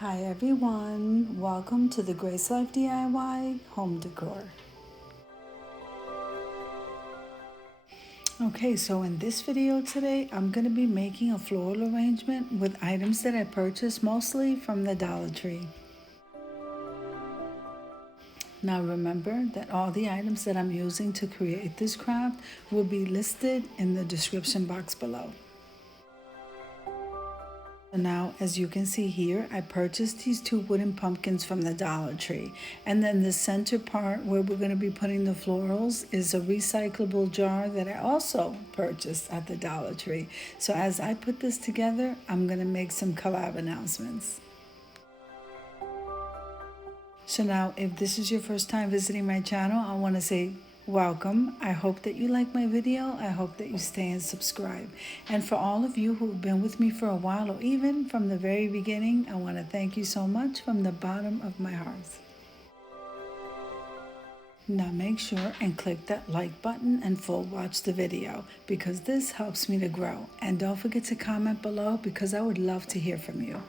Hi everyone, welcome to the Grace Life DIY home decor. Okay, so in this video today, I'm going to be making a floral arrangement with items that I purchased mostly from the Dollar Tree. Now remember that all the items that I'm using to create this craft will be listed in the description box below. Now, as you can see here, I purchased these two wooden pumpkins from the Dollar Tree. And then the center part where we're going to be putting the florals is a recyclable jar that I also purchased at the Dollar Tree. So as I put this together, I'm going to make some collab announcements. So now, if this is your first time visiting my channel, I want to say welcome. I hope that you like my video. I hope that you stay and subscribe. And for all of you who've been with me for a while or even from the very beginning, I want to thank you so much from the bottom of my heart. Now make sure and click that like button and full watch the video because this helps me to grow. And don't forget to comment below because I would love to hear from you.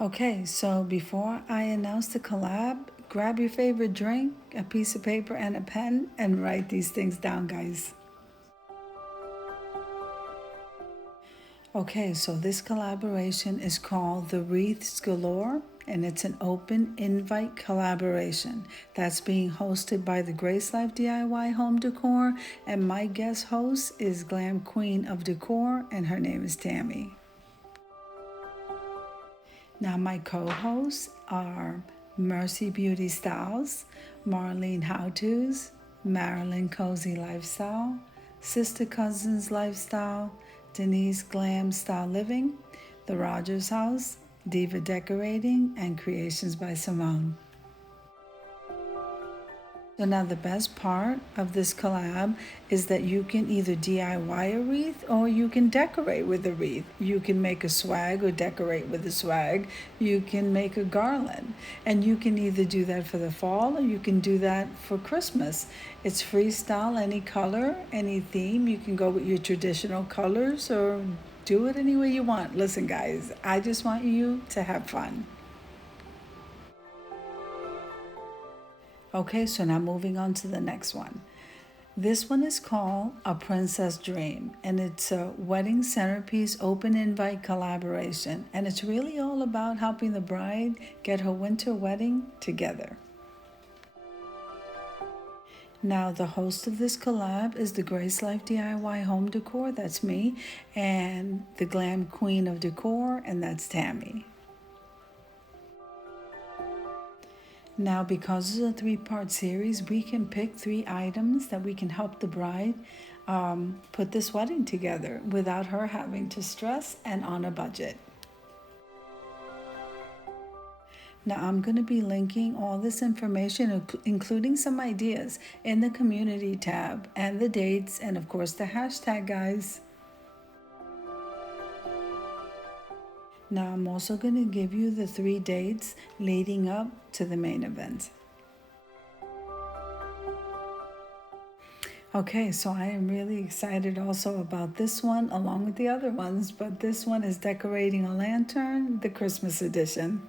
Okay, so before I announce the collab, grab your favorite drink, a piece of paper, and a pen, and write these things down, guys. Okay, so this collaboration is called The Wreaths Galore, and it's an open invite collaboration that's being hosted by the Grace Life DIY Home Decor, and my guest host is Glam Queen of Decor, and her name is Tammy. Now my co-hosts are Mercy Beauty Styles, Marlene Howtos, Marilyn Cozy Lifestyle, Sister Cousins Lifestyle, Denise Glam Style Living, The Rogers House, Diva Decorating, and Creations by Simone. So now the best part of this collab is that you can either DIY a wreath or you can decorate with a wreath. You can make a swag or decorate with a swag. You can make a garland. And you can either do that for the fall or you can do that for Christmas. It's freestyle, any color, any theme. You can go with your traditional colors or do it any way you want. Listen, guys, I just want you to have fun. Okay, so now moving on to the next one. This one is called A Princess Dream, and it's a wedding centerpiece open invite collaboration, and it's really all about helping the bride get her winter wedding together. Now, the host of this collab is the Grace Life DIY Home Decor, that's me, and the Glam Queen of Decor, and that's Tammy. Now, because it's a three-part series, we can pick 3 items that we can help the bride put this wedding together without her having to stress and on a budget. Now, I'm going to be linking all this information, including some ideas, in the community tab and the dates and, of course, the hashtag, guys. Now I'm also going to give you the 3 dates leading up to the main event. Okay, so I am really excited also about this one along with the other ones, but this one is decorating a lantern, the Christmas edition.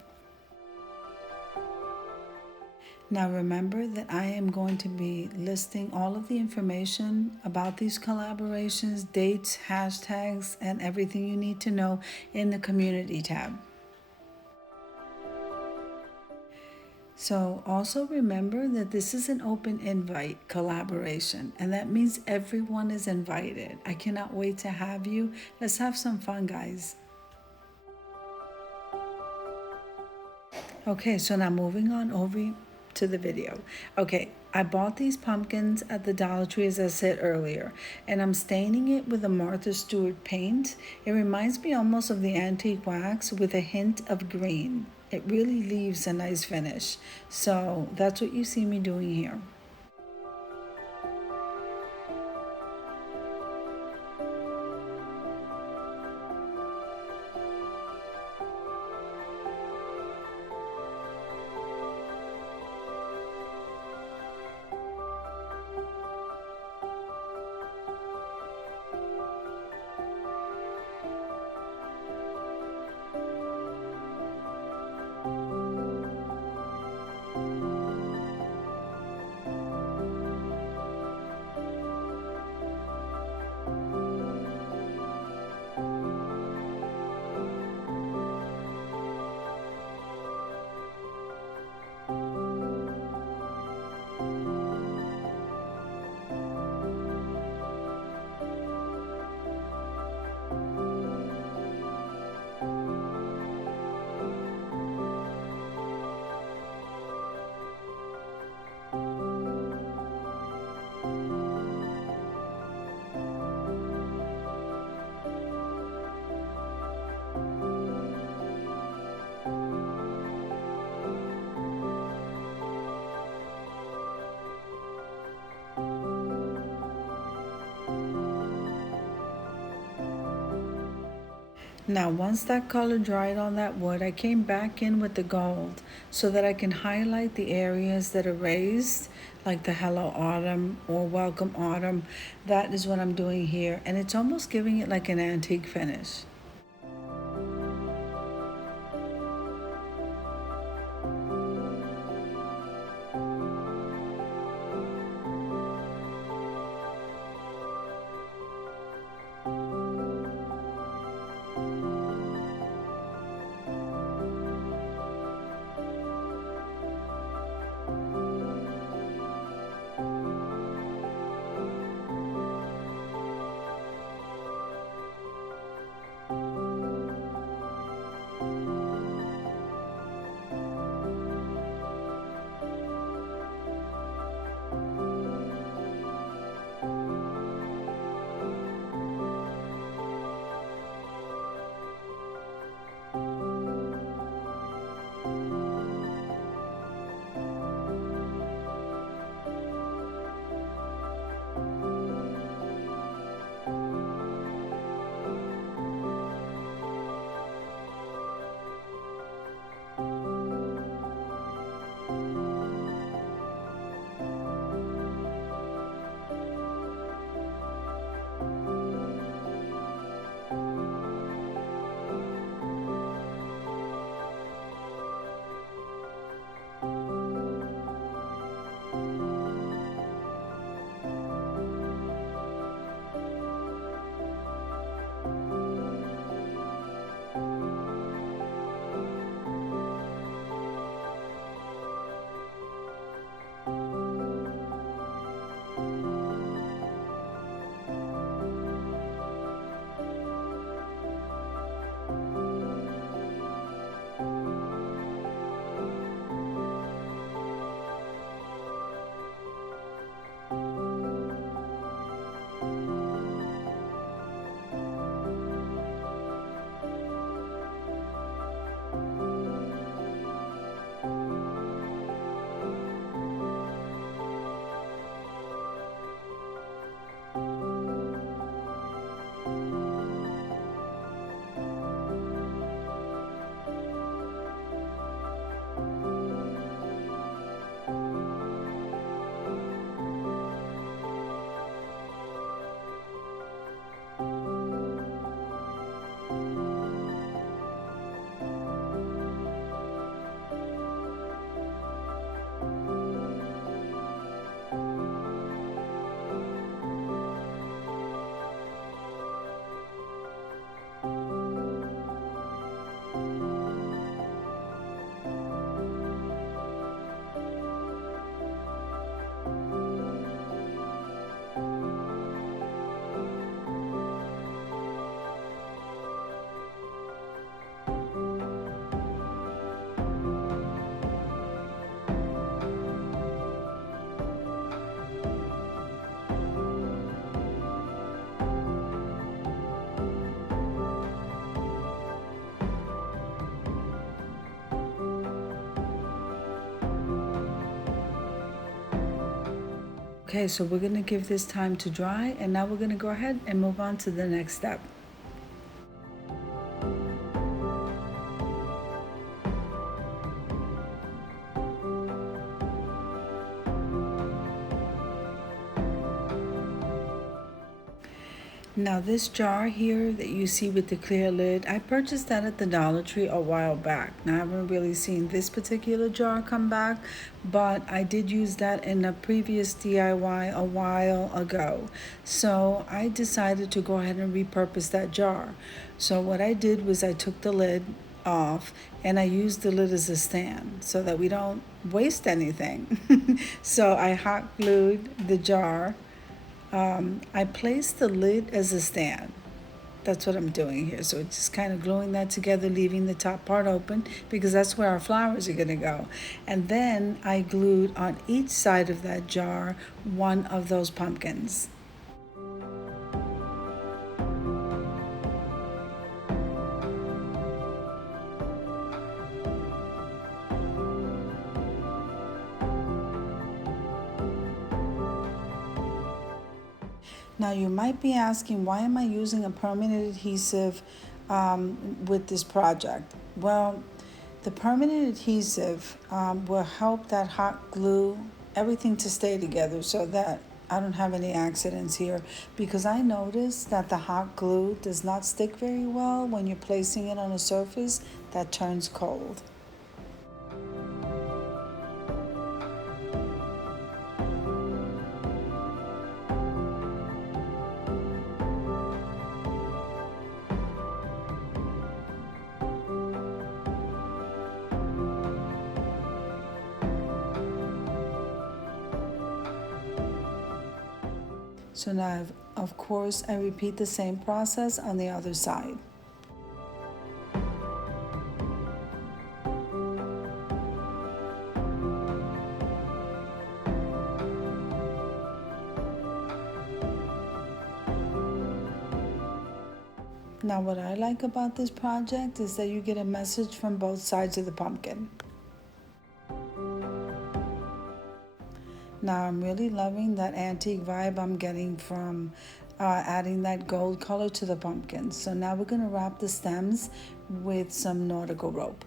Now remember that I am going to be listing all of the information about these collaborations, dates, hashtags, and everything you need to know in the community tab. So also remember that this is an open invite collaboration, and that means everyone is invited. I cannot wait to have you. Let's have some fun, guys. Okay, so now moving on over to the video. Okay, I bought these pumpkins at the Dollar Tree, as I said earlier, and I'm staining it with a Martha Stewart paint. It reminds me almost of the antique wax with a hint of green. It really leaves a nice finish. So that's what you see me doing here. Now, once that color dried on that wood, I came back in with the gold so that I can highlight the areas that are raised, like the Hello Autumn or Welcome Autumn. That is what I'm doing here, and it's almost giving it like an antique finish. Okay, so we're gonna give this time to dry, and now we're gonna go ahead and move on to the next step. Now this jar here that you see with the clear lid, I purchased that at the Dollar Tree a while back. Now I haven't really seen this particular jar come back, but I did use that in a previous DIY a while ago. So I decided to go ahead and repurpose that jar. So what I did was I took the lid off and I used the lid as a stand so that we don't waste anything. So I hot glued the jar. I placed the lid as a stand. That's what I'm doing here. So it's just kind of gluing that together, leaving the top part open because that's where our flowers are going to go. And then I glued on each side of that jar one of those pumpkins. Now you might be asking, why am I using a permanent adhesive with this project? Well, the permanent adhesive will help that hot glue everything to stay together so that I don't have any accidents here, because I noticed that the hot glue does not stick very well when you're placing it on a surface that turns cold. So now, of course, I repeat the same process on the other side. Now, what I like about this project is that you get a message from both sides of the pumpkin. Now, I'm really loving that antique vibe I'm getting from adding that gold color to the pumpkin. So now we're going to wrap the stems with some nautical rope.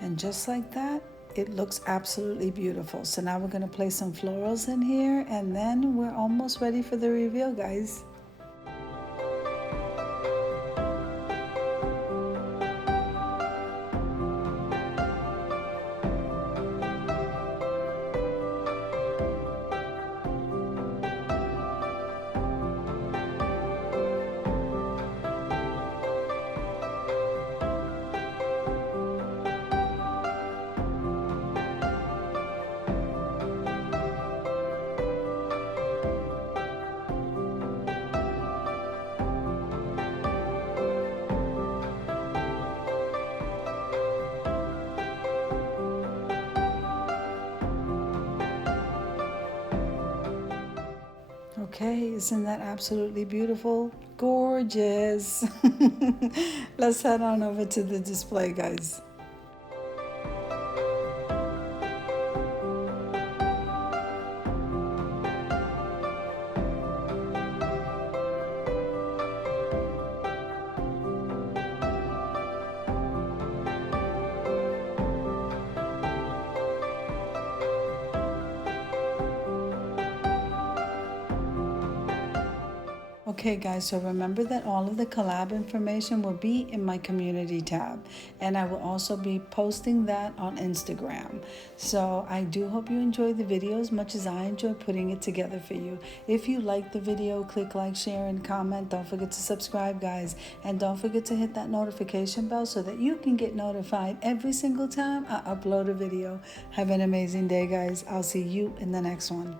And just like that, it looks absolutely beautiful. So now we're going to place some florals in here, and then we're almost ready for the reveal, guys. Okay, isn't that absolutely beautiful? Gorgeous. Let's head on over to the display, guys. Okay guys, so remember that all of the collab information will be in my community tab, and I will also be posting that on Instagram. So I do hope you enjoy the video as much as I enjoy putting it together for you. If you like the video, click like, share, and comment. Don't forget to subscribe, guys, and don't forget to hit that notification bell so that you can get notified every single time I upload a video. Have an amazing day, guys. I'll see you in the next one.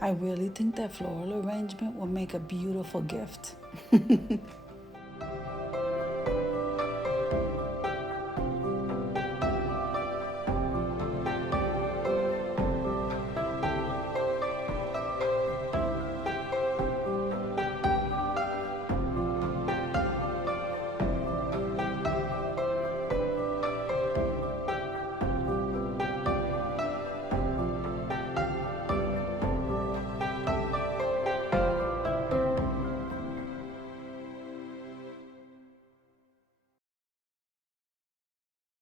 I really think that floral arrangement will make a beautiful gift.